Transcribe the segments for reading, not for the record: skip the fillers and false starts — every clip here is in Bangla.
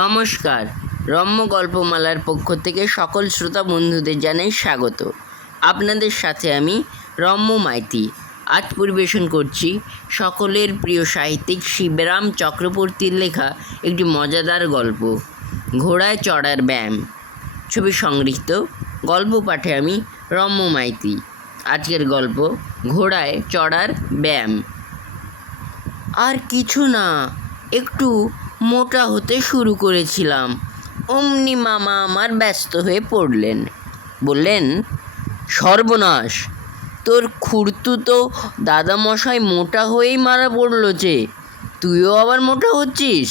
নমস্কার। রম্য গল্পমালার পক্ষ থেকে সকল শ্রোতা বন্ধুদের জানাই স্বাগত। আপনাদের সাথে আমি রম্য মাইতি। আজ পরিবেশন করছি সকলের প্রিয় সাহিত্যিক শিবরাম চক্রবর্তীর লেখা একটি মজাদার গল্প, ঘোড়ায় চড়ার ব্যায়াম। ছবি সংগৃহীত। গল্প পাঠে আমি রম্য মাইতি। আজকের গল্প ঘোড়ায় চড়ার ব্যায়াম। আর কিছু না, একটু মোটা হতে শুরু করেছিলাম, অমনি মামা আমার ব্যস্ত হয়ে পড়লেন। বললেন, সর্বনাশ, তোর খুড়তুতো দাদামশাই মোটা হয়েই মারা পড়ল যে, তুইও আবার মোটা হচ্ছিস।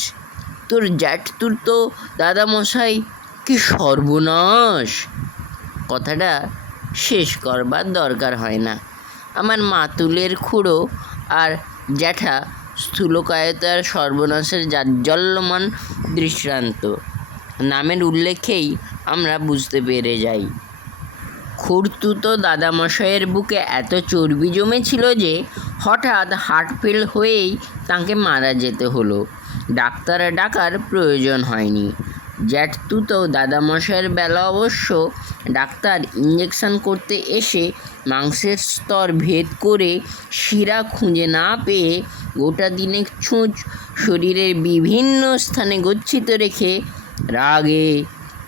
তোর জ্যাঠতুতো দাদামশাই, কি সর্বনাশ। কথাটা শেষ করবার দরকার হয় না। আমার মাতুলের খুড়ো আর জ্যাঠা স্থূলকায়তার সর্বনাশের জাজ্বল্যমান দৃষ্টান্ত। নামের উল্লেখেই আমরা বুঝতে পেরে যাই। খুড়তুতো দাদামশাইয়ের বুকে এত চর্বি জমেছিল যে হঠাৎ হার্ট ফেল হয়েই তাঁকে মারা যেতে হলো। ডাক্তার ডাকার প্রয়োজন হয়নি। জ্যাঠতুতো দাদামশাইয়ের বেলা অবশ্য ডাক্তার ইঞ্জেকশন করতে এসে মাংসের স্তর ভেদ করে শিরা খুঁজে না পেয়ে গোটা দিনেক ছুঁচ শরীরের বিভিন্ন স্থানে গচ্ছিত রেখে রাগে,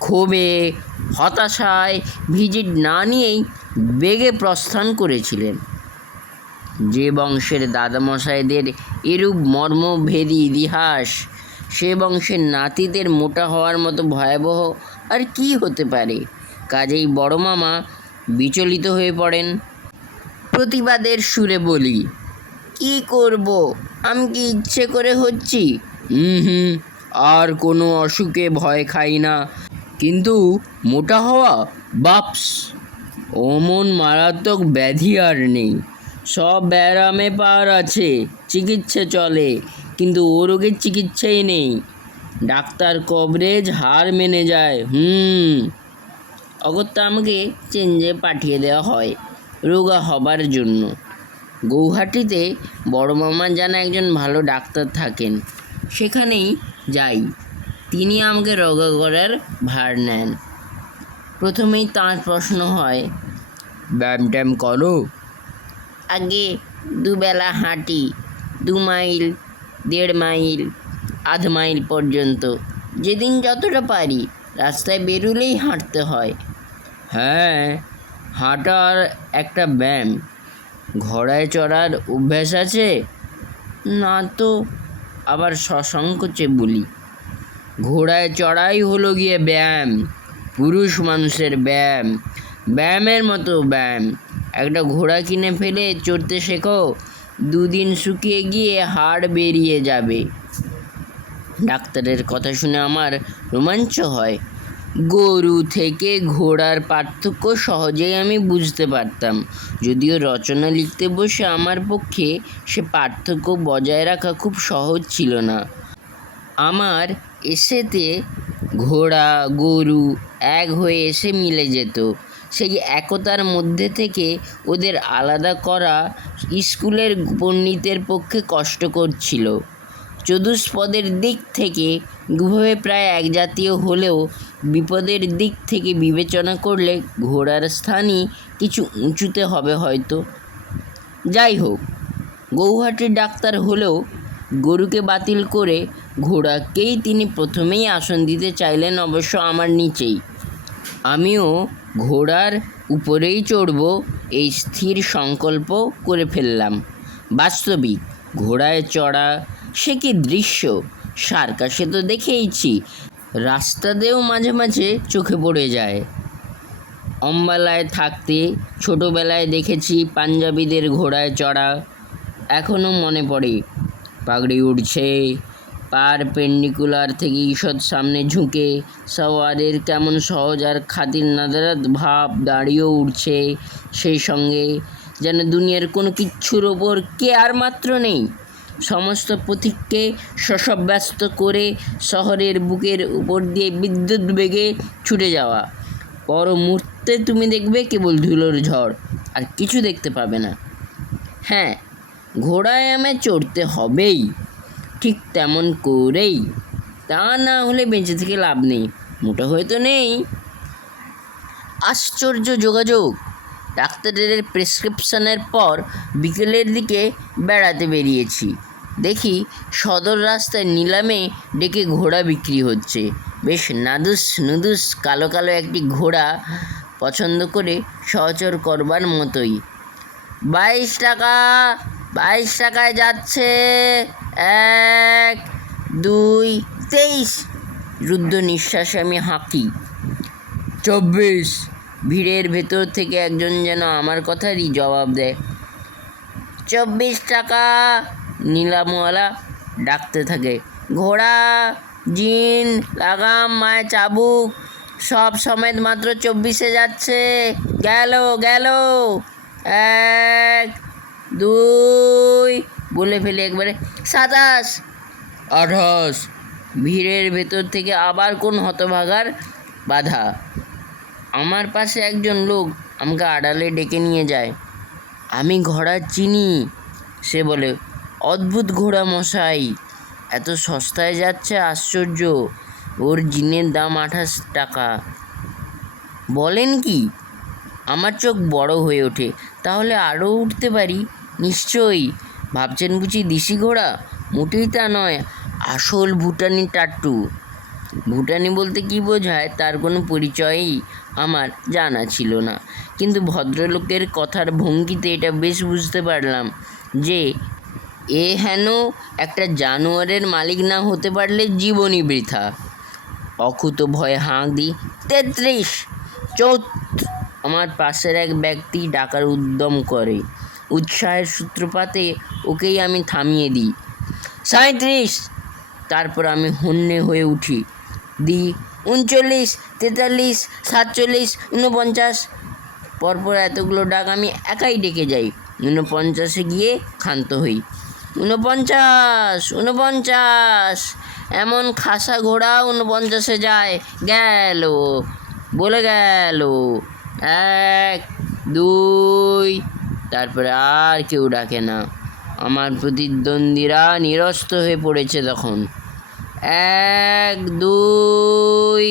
ক্ষোভে, হতাশায় ভিজিট না নিয়েই বেগে প্রস্থান করেছিলেন। যে বংশের দাদামশাইদের এরূপ মর্মভেদী ইতিহাস, সে বংশের নাতিদের মোটা হওয়ার মতো ভয়াবহ আর কি হতে পারে। কাজেই বড় মামা বিচলিত হয়ে পড়েন। প্রতিবাদের সুরে বলি, কি করব, আমি কি ইচ্ছে করে হচ্ছি? আর কোনো অসুখে ভয় খাই না, কিন্তু মোটা হওয়া বাপস, অমন মারাত্মক ব্যাধি আর নেই। সব ব্যারামে পার আছে, চিকিৎসা চলে, কিন্তু ও রোগের চিকিৎসাই নেই। ডাক্তার কভারেজ হার মেনে যায়। অগত্যা আমাকে চেঞ্জে পাঠিয়ে দেওয়া হয় রোগা হবার জন্য। গৌহাটিতে বড় মামা জানা একজন ভালো ডাক্তার থাকেন, সেখানেই যাই। তিনি আমাকে রোগা করার ভার নেন। প্রথমেই তাঁর প্রশ্ন হয়, ব্যায়াম ট্যায়াম করো? আগে দুবেলা হাঁটি, 2 মাইল, 1.5 মাইল, আধ মাইল পর্যন্ত, যেদিন যতটা পারি। রাস্তায় বেরুলেই হাঁটতে হয়। হ্যাঁ, হাঁটার একটা ব্যায়াম। ঘোড়ায় চড়ার অভ্যাস আছে? না তো। আবার সসংকোচে বলি, ঘোড়ায় চড়াই হলো গিয়ে ব্যায়াম, পুরুষ মানুষের ব্যায়াম, ব্যায়ামের মতো ব্যায়াম। একটা ঘোড়া কিনে ফেলে চড়তে শেখো, 2 দিন শুকিয়ে গিয়ে হাড় বেরিয়ে যাবে। ডাক্তারের কথা শুনে আমার রোমাঞ্চ হয়। গরু থেকে ঘোড়ার পার্থক্য সহজেই আমি বুঝতে পারতাম, যদিও রচনা লিখতে বসে আমার পক্ষে সে পার্থক্য বজায় রাখা খুব সহজ ছিল না। আমার এসেতে ঘোড়া গরু এক হয়ে এসে মিলে যেত। সেই একতার মধ্যে থেকে ওদের আলাদা করা স্কুলের পণ্ডিতের পক্ষে কষ্টকর ছিল। চতুষ্পদের দিক থেকে উভয়ে প্রায় এক জাতীয় হলেও বিপদের দিক থেকে বিবেচনা করলে ঘোড়ার স্থানই কিছু উঁচুতে হবে হয়তো। যাই হোক, গৌহাটির ডাক্তার হলেও গরুকে বাতিল করে ঘোড়াকেই তিনি প্রথমেই আসন দিতে চাইলেন, অবশ্য আমার নিচেই। আমিও ঘোড়ার উপরেই চড়ব এই স্থির সংকল্প করে ফেললাম। বাস্তবিক ঘোড়ায় চড়া সে কি দৃশ্য! সার্কাসে তো দেখেইছি, রাস্তাতেও মাঝে মাঝে চোখে পড়ে যায়। অম্বালায় থাকতে ছোটোবেলায় দেখেছি পাঞ্জাবিদের ঘোড়ায় চড়া। এখনও মনে পড়ে, পাগড়ি উঠছে, পারপেন্ডিকুলার থেকে ঈষৎ সামনে ঝুঁকে, সওয়ারের কেমন সহজ আর খাতির নাদারাত ভাব দাঁড়িয়েও উঠছে। সেই সঙ্গে যেন দুনিয়ার কোনো কিচ্ছুর ওপর কেয়ার মাত্র নেই। সমস্ত পথিককে শশব্যস্ত করে শহরের বুকের উপর দিয়ে বিদ্যুৎ বেগে ছুটে যাওয়া। পর মুহূর্তে তুমি দেখবে কেবল ধুলোর ঝড়, আর কিছু দেখতে পাবে না। হ্যাঁ, ঘোড়ায় আমায় চড়তে হবেই, ঠিক তেমন করেই। তা না হলে বেঁচে থেকে লাভ নেই, মোটা হয়ে তো নেই। আশ্চর্য যোগাযোগ! ডাক্তারের প্রেসক্রিপশনের পর বিকেলের দিকে বেড়াতে বেরিয়েছি। দেখি সদর রাস্তায় নিলামে ডেকে ঘোড়া বিক্রি হচ্ছে। বেশ নাদুস নুদুস কালো কালো একটি ঘোড়া পছন্দ করে সহচর করবার মতোই। 22 টাকা, 22 টাকায় যাচ্ছে, 1, 2, 23। রুদ্ধ নিঃশ্বাসে আমি হাঁকি। 24। ভিড়ের ভেতর থেকে একজন যেন আমার কথারই জবাব দেয়। 24 টাকা। নিলামওয়ালা ডাকতে থাকে। ঘোড়া, জিন, লাগাম, মায়ের চাবুক সব সমেত মাত্র 24-এ যাচ্ছে। গেল গেল। 1, 2 বলে ফেলে একবারে 27, 28। ভিড়ের ভেতর থেকে আবার কোন হতভাগার বাধা। আমার পাশে একজন লোক আমাকে আড়ালে ডেকে নিয়ে যায়। আমি ঘোড়া চিনি। সে বলে, অদ্ভুত ঘোড়া মশাই, এত সস্তায় যাচ্ছে, আশ্চর্য। ওর জিনের দাম 28 টাকা। বলেন কি? আমার চোখ বড় হয়ে ওঠে। তাহলে আরও উঠতে পারি নিশ্চয়ই। ভাবছেন বুঝি দেশি ঘোড়া? মোটেই তা নয়, আসল ভুটানি টাট্টু। ভুটানি বলতে কি বোঝায় তার কোনো পরিচয়ই আমার জানা ছিল না, কিন্তু ভদ্রলোকের কথার ভঙ্গিতে এটা বেশ বুঝতে পারলাম যে এ হেন একটা জানোয়ারের মালিক না হতে পারলে জীবনই বৃথা। অকুত ভয়ে হাঁক দিই, 33। চোৎ! আমার পাশের এক ব্যক্তি ডাকার উদ্যম করে। উৎসাহের সূত্রপাতে ওকেই আমি থামিয়ে দিই। 37। তারপর আমি হন্যে হয়ে উঠি। দিই 39, 43, 47, 49। পরপর এতগুলো ডাক আমি একাই ডেকে যাই। 49-এ গিয়ে ক্ষান্ত হই। 49, 49। এমন খাসা ঘোড়া 49-এ যায়। গেল বলে গেল। 1, 2। তারপরে আর কেউ ডাকে না। আমার প্রতিদ্বন্দ্বীরা নিরস্ত হয়ে পড়েছে তখন। 1, 2,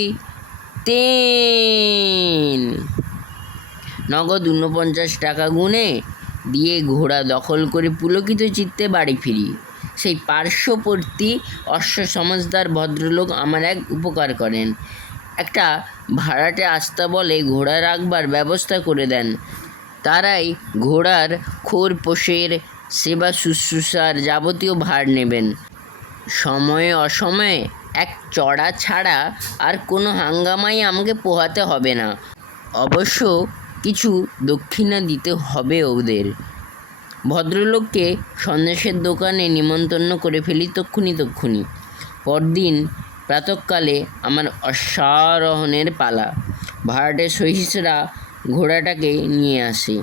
3। নগদ 49 টাকা গুনে দিয়ে ঘোড়া দখল করে পুলকিত চিত্তে বাড়ি ফিরি। সেই পার্শ্ববর্তী অশ্ব সমাজদার ভদ্রলোক আমার এক উপকার করেন। একটা ভাড়াটে আস্তাবলে ঘোড়া রাখবার ব্যবস্থা করে দেন। তারাই ঘোড়ার খোরপোশের সেবা শুশ্রূষার যাবতীয় ভার নেবেন। সময়ে অসময়ে এক চড়া ছাড়া আর কোনো হাঙ্গামাই আমাকে পোহাতে হবে না। অবশ্য কিছু দক্ষিণা দিতে হবে ওদের। ভদ্রলোককে সন্দেশের দোকানে নিমন্ত্রণ করে ফেলি তক্ষুনি। পরদিন প্রাতঃকালে আমার অশ্বারোহণের পালা। ভাড়াটে সহিসরা ঘোড়াটাকে নিয়ে আসে।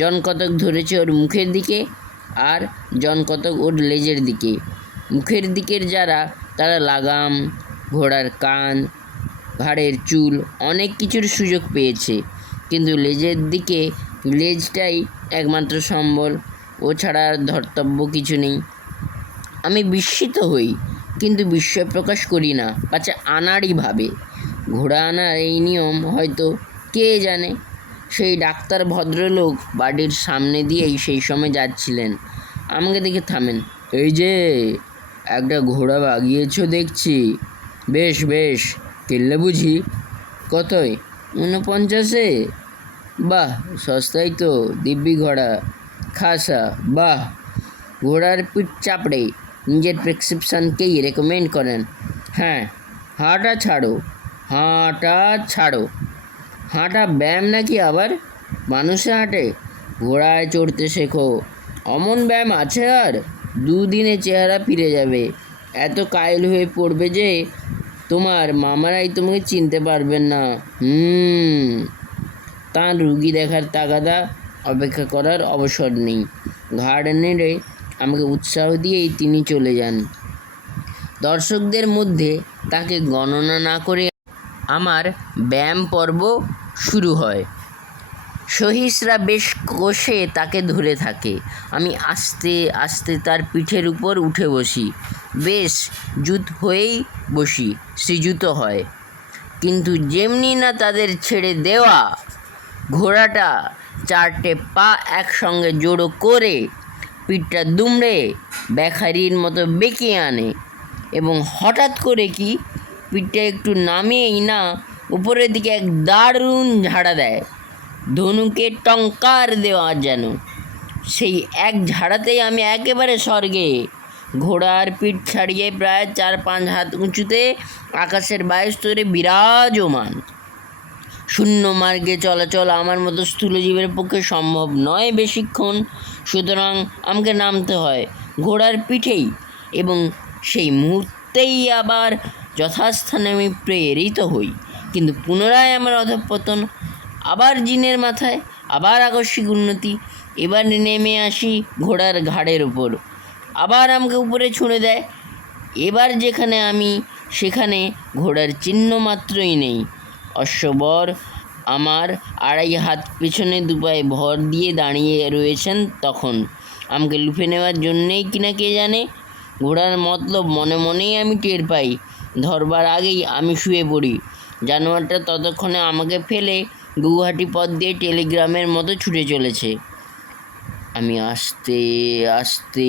জন কতক ধরেছে ওর মুখের দিকে, আর জন কতক ওর লেজের দিকে। মুখের দিকের যারা, তারা লাগাম, ঘোড়ার কান, ঘাড়ের চুল অনেক কিছুর সুযোগ পেয়েছে, কিন্তু লেজের দিকে লেজটাই একমাত্র সম্বল। ও ছাড়া আর ধর্তব্য কিছু নেই। আমি বিস্মিত হই, কিন্তু বিস্ময় প্রকাশ করি না, পাছে আনাড়ি ভাবে। ঘোড়া আনার এই নিয়ম হয়তো কে জানে। সেই ডাক্তার ভদ্রলোক বাড়ির সামনে দিয়েই সেই সময় যাচ্ছিলেন। আমাকে দেখে থামেন। এই যে একটা ঘোড়া বাগিয়েছ দেখছি, বেশ বেশ, কিনলে বুঝি? কতই? 49-এ? বাহ, সস্তাই তো, দিব্যি ঘোড়া, খাসা। বাহ! ঘোড়ার পিঠ চাপড়ে নিজের প্রেসক্রিপশনকেই রেকমেন্ড করেন। হ্যাঁ, হাঁটা ছাড়ো। হাঁটা ব্যায়াম নাকি আবার? মানুষে হাঁটে, ঘোড়ায় চড়তে শেখো। অমন ব্যায়াম আছে আর? 2 দিনে চেহারা ফিরে যাবে। এত কাইল হয়ে পড়বে যে তোমার মামারাই তোমাকে চিনতে পারবেন না। তার রুগী দেখার তাগাদা অপেক্ষা করার অবসর নেই। ঘাড় নেড়ে আমাকে উৎসাহ দিয়েই তিনি চলে যান। দর্শকদের মধ্যে তাকে গণনা না করে আমার ব্যায়াম পর্ব শুরু হয়। সহিসরা বেশ কষে তাকে ধরে থাকে। আমি আস্তে আস্তে তার পিঠের উপর উঠে বসি। বেশ জুত হয়েই বসি, শ্রীযুত হয়। কিন্তু যেমনি না তাদের ছেড়ে দেওয়া, ঘোড়াটা চারটে পা একসঙ্গে জোড়ো করে পিঠটা দুমড়ে বেখারির মতো বেঁকিয়ে আনে এবং হঠাৎ করে কি পিঠটা একটু নামিয়েই না উপরের দিকে এক দারুণ ঝাড়া দেয়, ধনুকে টঙ্কার দেওয়া যেন। সেই এক ঝাড়াতেই আমি একেবারে স্বর্গে। ঘোড়ার পিঠ ছাড়িয়ে প্রায় 4-5 হাত উঁচুতে আকাশের বায়ুস্তরে বিরাজমান। শূন্য মার্গে চলাচল আমার মতো স্থূলজীবের পক্ষে সম্ভব নয় বেশিক্ষণ, সুতরাং আমাকে নামতে হয় ঘোড়ার পিঠেই, এবং সেই মুহূর্তেই আবার যথাস্থানে আমি প্রেরিত হই। কিন্তু পুনরায় আমার অধঃপতন, আবার জিনের মাথায়, আবার আকস্মিক উন্নতি। এবার নেমে আসি ঘোড়ার ঘাড়ের ওপর, আবার আমাকে উপরে ছুঁড়ে দেয়। এবার যেখানে আমি সেখানে ঘোড়ার চিহ্ন মাত্রই নেই। অশ্ববর আমার 2.5 হাত পেছনে দুপায়ে ভর দিয়ে দাঁড়িয়ে রয়েছেন তখন, আমাকে লুফে নেওয়ার জন্যেই কিনা কে জানে। ঘোড়ার মতলব মনে মনেই আমি টের পাই। ধরবার আগেই আমি শুয়ে পড়ি। জানোয়ারটা ততক্ষণে আমাকে ফেলে গৌহাটি পথ দিয়ে টেলিগ্রামের মতো ছুটে চলেছে। আমি আস্তে আস্তে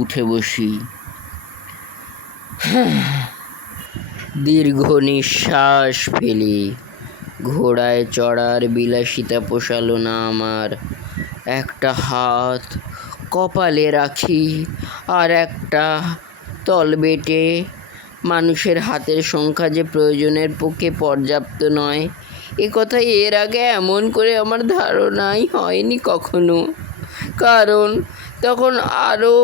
উঠে বসি। দীর্ঘ নিঃশ্বাস ফেলি। ঘোড়ায় চড়ার বিলাসিতা পোষালো না আমার। একটা হাত কপালে রাখি, আর একটা তলবেটে। মানুষের হাতের সংখ্যা যে প্রয়োজনের পক্ষে পর্যাপ্ত নয়, এ কথা এর আগে এমন করে আমার ধারণাই হয়নি কখনো। কারণ তখন আরও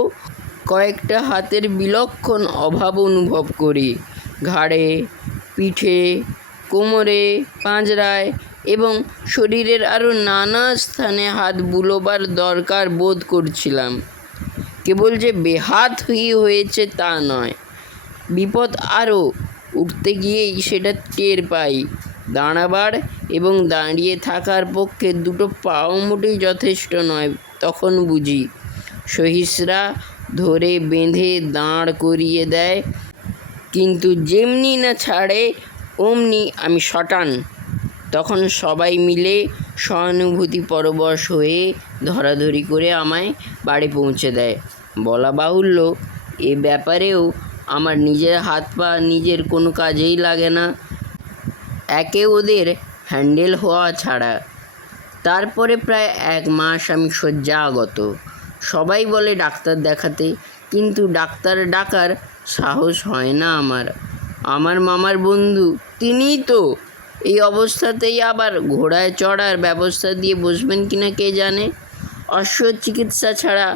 কয়েকটা হাতের বিলক্ষণ অভাব অনুভব করি। ঘাড়ে, পিঠে, কোমরে, পাঁজরায় এবং শরীরের আরও নানা স্থানে হাত বুলোবার দরকার বোধ করছিলাম। কেবল যে বেহাত হয়েছে তা নয়, বিপদ আরও উঠতে গিয়েই সেটা টের পাই। দাঁড়াবার এবং দাঁড়িয়ে থাকার পক্ষে দুটো পাও মোটেই যথেষ্ট নয়। তখন বুঝি সহিসরা ধরে বেঁধে দাঁড় করিয়ে দেয়, কিন্তু যেমনি না ছাড়ে অমনি আমি শটান। তখন সবাই মিলে সহানুভূতি পরবশ হয়ে ধরাধরি করে আমায় বাড়ি পৌঁছে দেয়। বলা বাহুল্য, এ ব্যাপারেও আমার নিজের হাত পা নিজের কোনো কাজেই লাগে না, একে ওদের হ্যান্ডেল হওয়া ছাড়া। তারপরে প্রায় 1 মাস আমি শয্যাগত। সবাই বলে ডাক্তার দেখাতে, কিন্তু ডাক্তার ডাকার সাহস হয় না আমার। আমার মামার বন্ধু, তিনিই তো এই অবস্থাতেই আবার ঘোড়ায় চড়ার ব্যবস্থা দিয়ে বসবেন কিনা কে জানে। অশ্ব চিকিৎসা ছাড়া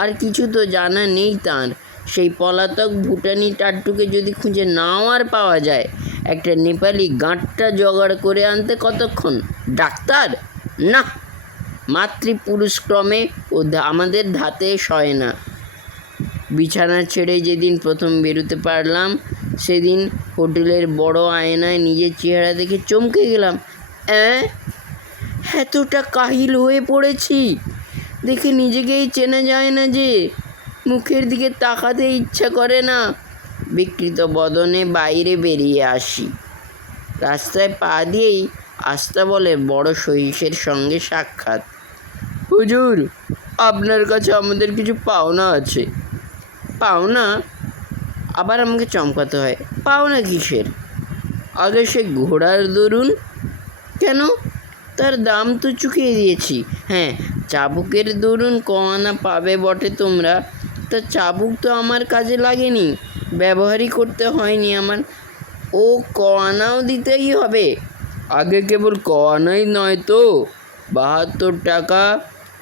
আর কিছু তো জানা নেই তাঁর। সেই পলাতক ভুটানি টাট্টুকে যদি খুঁজে নাও আর পাওয়া যায়, একটা নেপালি গাঁটটা জোগাড় করে আনতে কতক্ষণ? ডাক্তার না, মাতৃপুরুষক্রমে ও আমাদের ধাতে সয় না। বিছানা ছেড়ে যেদিন প্রথম বেরোতে পারলাম, সেদিন হোটেলের বড় আয়নায় নিজের চেহারা দেখে চমকে গেলাম। এতটা কাহিল হয়ে পড়েছি দেখে নিজেকেই চেনা যায় না যে। মুখের দিকে তাকাতে ইচ্ছা করে না। বিকৃত বদনে বাইরে বেরিয়ে আসি। রাস্তায় পা দিয়েই আস্তাবলের বড় সহিসের সঙ্গে সাক্ষাৎ। হুজুর, আপনার কাছে আমাদের কিছু পাওনা আছে। পাওনা? আবার আমাকে চমকাতে হয়। পাওনা কিসের? আগে সে ঘোড়ার দরুন। কেন? তার দাম তো চুকিয়ে দিয়েছি। হ্যাঁ, চাবুকের দরুন কআনা পাবে বটে তোমরা। তা চাবুক তো আমার কাজে লাগেনি, ব্যবহারই করতে হয়নি আমার। ও কআনাও দিতেই হবে? আগে কেবল কআনাই নয় তো, 72 টাকা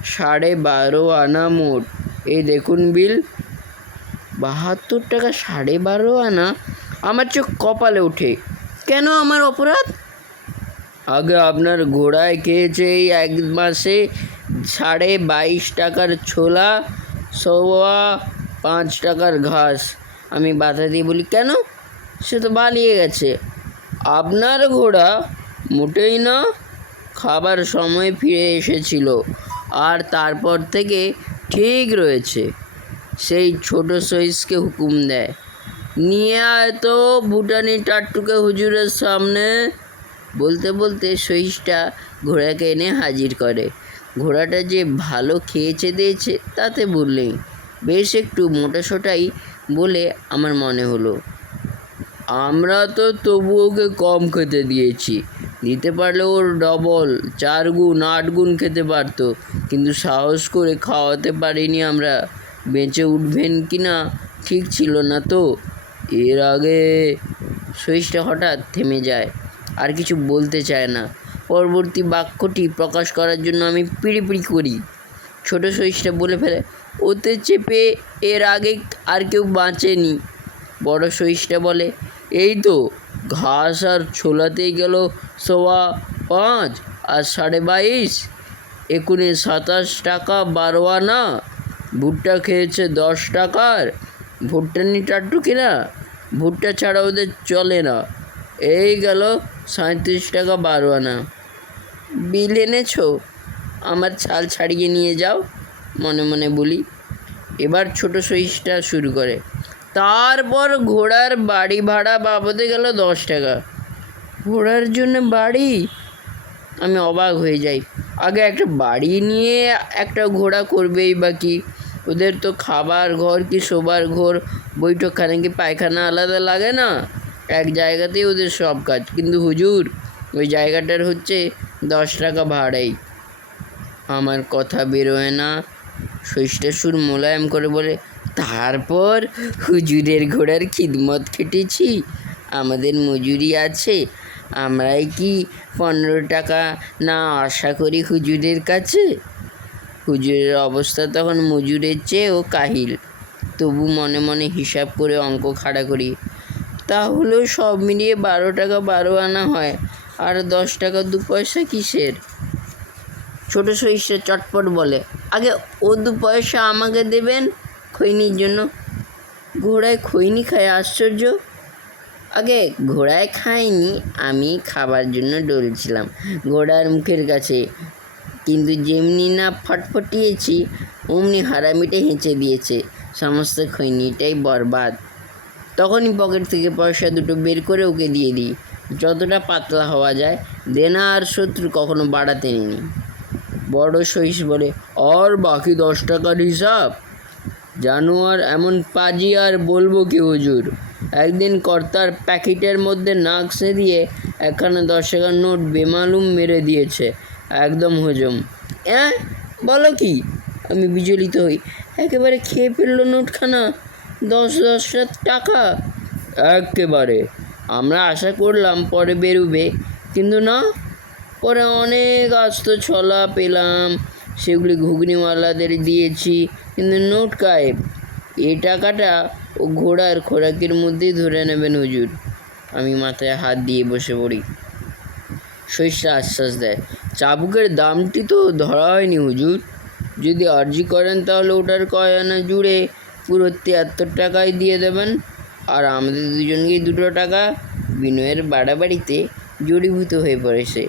12.5 আনা মোট। এই দেখুন বিল। 72 টাকা 12.5 আনা? আমার চোখ কপালে ওঠে। কেন, আমার অপরাধ? আগে আপনার ঘোড়ায় খেয়েছে এই 1 মাসে 22.5 টাকার ছোলা, 5.25 টাকার ঘাস। আমি বাধা দিয়ে বলি, কেন? সে তো পালিয়ে গেছে। আপনার ঘোড়া? মোটেই না, খাবার সময় ফিরে এসেছিল, আর তারপর থেকে ঠিক রয়েছে। সেই ছোট সহিসকে হুকুম দেয়, নিয়ে আয় তো ভুটানি টাট্টুকে হুজুরের সামনে। বলতে বলতে সহিসটা ঘোড়াকে এনে হাজির করে। ঘোড়াটা যে ভালো খেয়েছে দিয়েছে তাতে বললেই, বেশ একটু মোটাসোটাই বলে আমার মনে হলো। আমরা তো তবু ওকে কম খেতে দিয়েছি, দিতে পারলে ওর ডবল 4 গুণ 8 গুণ খেতে পারতো, কিন্তু সাহস করে খাওয়াতে পারিনি আমরা। বেঁচে উঠবেন কি না ঠিক ছিল না তো। এর আগে সহিসটা হঠাৎ থেমে যায়, আর কিছু বলতে চায় না। পরবর্তী বাক্যটি প্রকাশ করার জন্য আমি পিড়িপিড়ি করি। ছোট সহিসটা বলে ফেলে, ওতে চেপে এর আগে আর কেউ বাঁচেনি। বড় সহিসটা বলে, এই তো ঘাস আর ছোলাতেই গেল 5.25 আর 22.5, একুনে 27 টাকা 12 আনা। ভুট্টা খেয়েছে 10 টাকার। ভুট্টানি টাট্টু কিনা, ভুট্টা ছাড়া ওদের চলে না। এই গেল 37 টাকা 12 আনা। বিল এনেছো? আমার ছাল ছাড়িয়ে নিয়ে যাও, মনে মনে বলি। এবার ছোট সহিসটা শুরু করে, তারপর ঘোড়ার বাড়ি ভাড়া বাবদে গেল 10 টাকা। ঘোড়ার জন্য বাড়ি? আমি অবাক হয়ে যাই। আগে একটা বাড়ি নিয়ে একটা ঘোড়া করবেই বা কি? ওদের তো খাবার ঘর কি শোবার ঘর, বৈঠকখানে কি পায়খানা আলাদা লাগে না? এক জায়গাতেই ওদের সব কাজ। কিন্তু হুজুর, ওই জায়গাটার হচ্ছে 10 টাকা ভাড়াই। আমার কথা বেরোয় না। সহিসটা সুর মোলায়েম করে বলে, তারপর হুজুরের ঘোড়ার খিদমত খেটেছি, আমাদের মজুরি আছে। আমরাই কি 15 টাকা না আশা করি হুজুরের কাছে? হুজুরের অবস্থা তখন মজুরের চেয়েও কাহিল। তবু মনে মনে হিসাব করে অঙ্ক খাড়া করি। তাহলেও সব মিলিয়ে 12 টাকা 12 আনা হয়, আর 10 টাকা 2 পয়সা কিসের? ছোট সহিসটা চটপট বলে, আগে ও 2 পয়সা আমাকে দেবেন খৈনির জন্য। ঘোড়ায় খৈনি খায়? আশ্চর্য! আগে ঘোড়ায় খাইনি, আমি খাবার জন্য ডলছিলাম ঘোড়ার মুখের কাছে, কিন্তু যেমনি না ফটফটিয়েছি অমনি হারামিটা হেঁচে দিয়েছে, সমস্ত খৈনিটাই বরবাদ। তখনই পকেট থেকে পয়সা 2টো বের করে ওকে দিয়ে দিই, যতটা পাতলা হওয়া যায়। দেনা আর শত্রু কখনো বাড়াতে নেই। বড় সহিস বলে, আর বাকি 10 টাকার হিসাব? জানোয়ার এমন পাজি আর বলবো কি হুজুর। একদিন কর্তার প্যাকেটের মধ্যে নাক দিয়ে 10 টাকার নোট বেমালুম মেরে দিয়েছে, একদম হজম। বলো কি? আমি বিচলিত হই। একেবারে খেয়ে ফেললো নোটখানা, 10 টাকা। একেবারে। আমরা আশা করলাম পরে বেরোবে, কিন্তু না। পরে অনেক আস্ত ছলা পেলাম, সেগুলি ঘুগনিওয়ালাদের দিয়েছি, কিন্তু নোট গায়েব। এই টাকাটা ও ঘোড়ার খোরাকির মধ্যেই ধরে নেবেন হুজুর। আমি মাথায় হাত দিয়ে বসে পড়ি। সহিসটা আশ্বাস দেয়, চাবুকের দামটি তো ধরা হয়নি হুজুর। যদি আর্জি করেন তাহলে ওটার কয় আনা জুড়ে পুরো 73 টাকাই দিয়ে দেবেন, আর আমাদের দুজনকেই 2 টাকা। বিনয়ের বাড়াবাড়িতে জড়ীভূত হয়ে পড়েছে।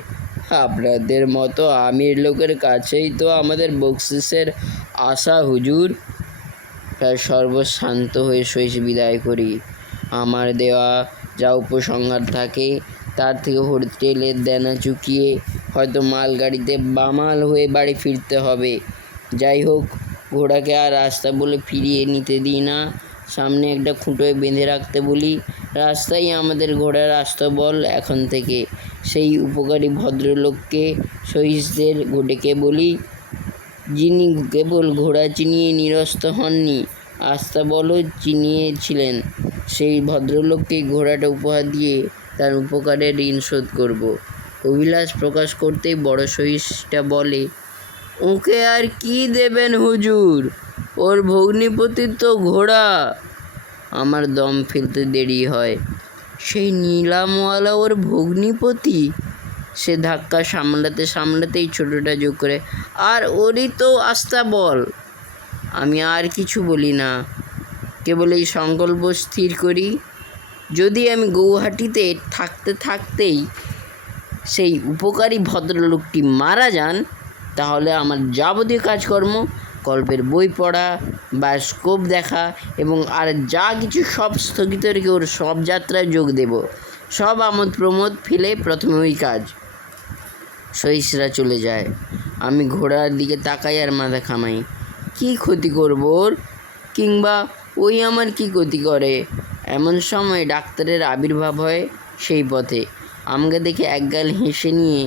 আপনাদের মতো আমির লোকের কাছেই তো আমাদের বকশিসের আশা হুজুর। প্রায় সর্বশান্ত হয়ে সহিস বিদায় করি। আমার দেওয়া যা উপসংহার থাকে তার থেকে হোটেলের দেনা চুকিয়ে হয়তো মালগাড়িতে বামাল হয়ে বাড়ি ফিরতে হবে। যাই হোক, ঘোড়াকে আর রাস্তা বলে ফিরিয়ে নিতে দিই না, সামনে একটা খুঁটোয় বেঁধে রাখতে বলি। রাস্তাই আমাদের ঘোড়ার আস্তাবল এখন থেকে। সেই উপকারী ভদ্রলোককে সহিসদের ডেকে বলি, যিনি কেবল ঘোড়া চিনিয়ে নিরস্ত হননি, আস্তাবলও চিনিয়েছিলেন। সেই ভদ্রলোককে ঘোড়াটা উপহার দিয়ে তার উপকারের ঋণ শোধ করব। অভিলাষ প্রকাশ করতেই বড় সহিসটা বলে, ওকে আর কি দেবেন হুজুর, ওর ভগ্নিপতির তো ঘোড়া। আমার দম ফেলতে দেরি হয়। সেই নিলামওয়ালা ওর ভগ্নিপতি? সে ধাক্কা সামলাতেই ছোটটা যোগ করে, আর ওরই তো আস্তাবল। আমি আর কিছু বলি না, কেবল এই সংকল্প স্থির করি, যদি আমি গৌহাটিতে থাকতেই সেই উপকারী ভদ্রলোকটি মারা যান, তাহলে আমার যাবতীয় কাজকর্ম গল্পের বই পড়া, বায়োস্কোপ দেখা এবং আর যা কিছু সব স্থগিত রেখে ওর সব যাত্রায় যোগ দেব। সব আমোদ প্রমোদ ফেলে প্রথমে ওই কাজ। সহিসরা চলে যায়। আমি ঘোড়ার দিকে তাকাই আর মাথা খামাই। কি ক্ষতি করবো ওর, কিংবা ওই আমার কি ক্ষতি করে? এমন সময় ডাক্তারের আবির্ভাব হয় সেই পথে। আমাকে দেখে একগাল হেসে নিয়ে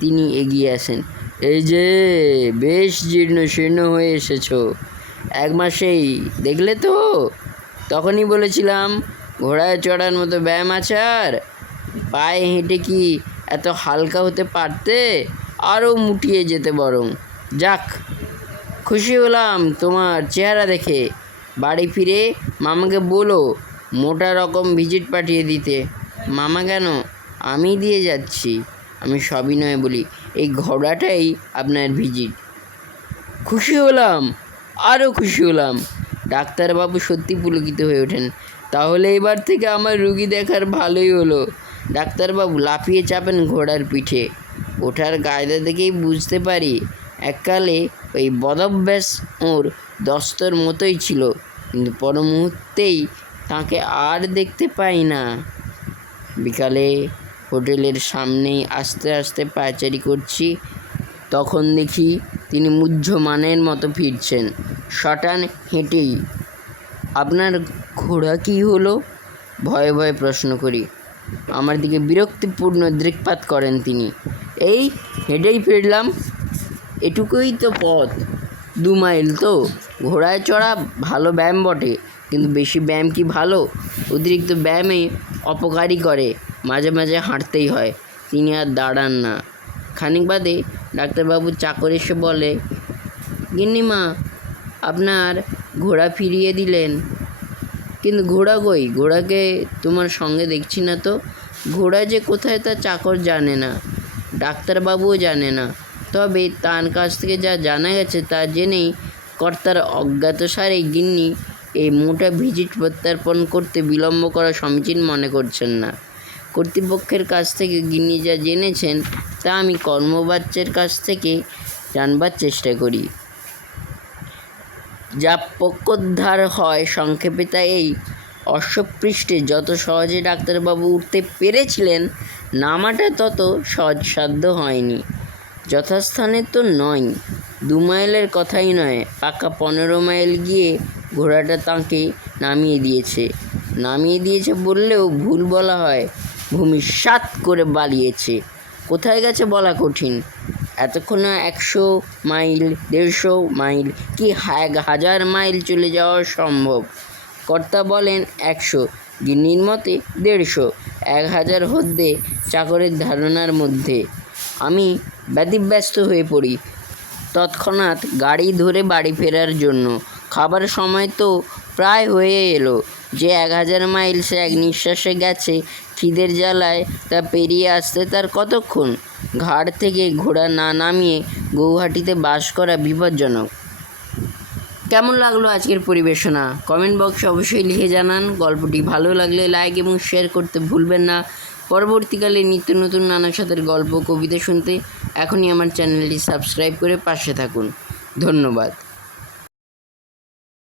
তিনি এগিয়ে আসেন। এই যে, বেশ জীর্ণ শীর্ণ হয়ে এসেছো, 1 মাসেই, দেখলে তো? তখনই বলেছিলাম ঘোড়ায় চড়ার মতো ব্যায়াম আছে আর? পায়ে হেঁটে কি এত হালকা হতে পারতে? আরও মুটিয়ে যেতে বরং। যাক, খুশি হলাম তোমার চেহারা দেখে। বাড়ি ফিরে মামাকে বলো মোটা রকম ভিজিট পাঠিয়ে দিতে। মামা কেন, আমি দিয়ে যাচ্ছি। আমি সবিনয়ে বলি, এই ঘোড়াটাই আপনার ভিজিট। খুশি হলাম, আরও খুশি হলাম। ডাক্তারবাবু সত্যি পুলকিত হয়ে ওঠেন। তাহলে এবার থেকে আমার রুগী দেখার ভালোই হলো। ডাক্তারবাবু লাফিয়ে চাপেন ঘোড়ার পিঠে। ওঠার কায়দা দেখেই বুঝতে পারি এককালে ওই বদভ্যাস ওর দস্তর মতোই ছিল, কিন্তু পর মুহূর্তেই তাকে আর দেখতে পাই না। বিকালে হোটেলের সামনেই আস্তে আস্তে পায়চারি করছি, তখন দেখি তিনি মুহ্যমানের মতো ফিরছেন, শটান হেঁটেই। আপনার ঘোড়া কী হলো? ভয়ে ভয়ে প্রশ্ন করি। আমার দিকে বিরক্তিপূর্ণ দৃক্পাত করেন তিনি। এই হেঁটেই ফিরলাম, এটুকুই তো পথ, 2 মাইল তো। ঘোড়ায় চড়া ভালো ব্যায়াম বটে, কিন্তু বেশি ব্যায়াম কি ভালো? অতিরিক্ত ব্যায়ামে অপকারই করে, মাঝে মাঝে হাঁটতেই হয়। তিনি আর দাঁড়ান না। খানিক বাদে ডাক্তারবাবুর চাকর এসে বলে, গিন্নিমা, আপনার ঘোড়া ফিরিয়ে দিলেন। কিন্তু ঘোড়া কই? ঘোড়াকে তোমার সঙ্গে দেখছি না তো। ঘোড়া যে কোথায় তা চাকর জানে না, ডাক্তারবাবুও জানে না। তবে তার কাছ থেকে যা জানা গেছে তা জেনেই কর্তার অজ্ঞাতসারে গিন্নি এই মোটা ভিজিট প্রত্যার্পণ করতে বিলম্ব করা সমীচীন মনে করছেন না। কর্তৃপক্ষের কাছ থেকে গিন্নি যা জেনেছেন তা আমি কর্মবাচ্যের কাছ থেকে জানবার চেষ্টা করি। যা পক্ষোদ্ধার হয় সংক্ষেপে তা এই, অশ্বপৃষ্ঠে যত সহজে ডাক্তারবাবু উঠতে পেরেছিলেন, নামাটা তত সহজসাধ্য হয়নি। যথাস্থানে তো নয়। 2 মাইলের কথাই নয়, পাকা 15 মাইল গিয়ে ঘোড়াটা তাঁকে নামিয়ে দিয়েছে বললেও ভুল বলা হয়। ভূমি সাৎ করে বালিয়েছে। কোথায় গেছে বলা কঠিন। এতক্ষণে 100 মাইল, 150 মাইল, কি 1000 মাইল চলে যাওয়া সম্ভব। কর্তা বলেন 100, গিন্নির মতে 150, 1000 হদ্দে চাকরের ধারণার মধ্যে। আমি ব্যতিব্যস্ত হয়ে পড়ি তৎক্ষণাৎ গাড়ি ধরে বাড়ি ফেরার জন্য। খাবার সময় তো প্রায় হয়ে এলো। যে 1000 মাইল সে এক নিঃশ্বাসে গেছে, খিদের জ্বালায় তা পেরিয়ে আসতে তার কতক্ষণ? ঘাট থেকে ঘোড়া না নামিয়ে গৌহাটিতে বাস করা বিপজ্জনক। কেমন লাগলো আজকের পরিবেশনা? কমেন্ট বক্সে অবশ্যই লিখে জানান। গল্পটি ভালো লাগলে লাইক এবং শেয়ার করতে ভুলবেন না। পরবর্তীকালে নিত্য নতুন নানা স্বাদের গল্প, কবিতা শুনতে এখনই আমার চ্যানেলটি সাবস্ক্রাইব করে পাশে থাকুন। ধন্যবাদ।